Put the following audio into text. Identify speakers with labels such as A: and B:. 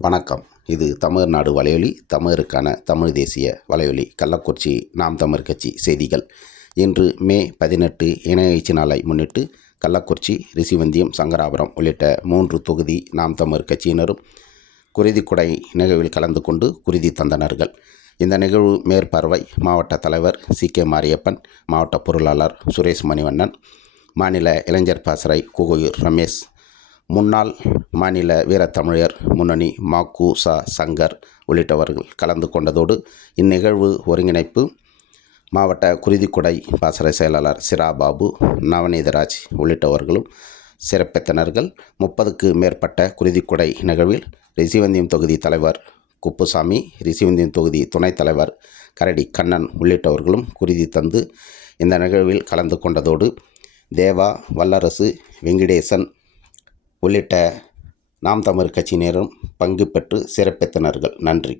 A: வணக்கம். இது தமிழ்நாடு வலையொலி. தமிழருக்கான தமிழ் தேசிய வலையொலி. கள்ளக்குறிச்சி நாம் தமிழ் கட்சி செய்திகள். இன்று மே பதினெட்டு இணையச்சி நாளை முன்னிட்டு கள்ளக்குறிச்சி ரிஷிவந்தியம் சங்கராபுரம் உள்ளிட்ட மூன்று தொகுதி நாம் தமிழ் கட்சியினரும் குருதிக்குடை நிகழ்வில் கலந்து கொண்டு குருதி தந்தனர்கள். இந்த நிகழ்வு மேற்பார்வை மாவட்ட தலைவர் சி. கே. மாரியப்பன் மாவட்ட பொருளாளர் சுரேஷ் மணிவண்ணன் மாநில இளைஞர் பாசறை குகையூர் ரமேஷ் முன்னாள் மாநில வீரத்தமிழர் முன்னணி மாக்கு ச. சங்கர் உள்ளிட்டவர்கள் கலந்து கொண்டதோடு இந்நிகழ்வு ஒருங்கிணைப்பு மாவட்ட குருதிக்குடை பாசறை செயலாளர் சிராபாபு நவநீதராஜ் உள்ளிட்டவர்களும் சிறப்பித்தனர்கள். முப்பதுக்கு மேற்பட்ட குருதிக்குடை நிகழ்வில் ரிசிவந்தியம் தொகுதி தலைவர் குப்புசாமி ரிசிவந்தியம் தொகுதி துணைத் தலைவர் கரடி கண்ணன் உள்ளிட்டவர்களும் குருதி தந்து இந்த நிகழ்வில் கலந்து கொண்டதோடு தேவா வல்லரசு வெங்கடேசன் உள்ளிட்ட நாம் தமிழ் கட்சியினரும் பங்கு பெற்று சிறப்பித்தனர்கள் நன்றி.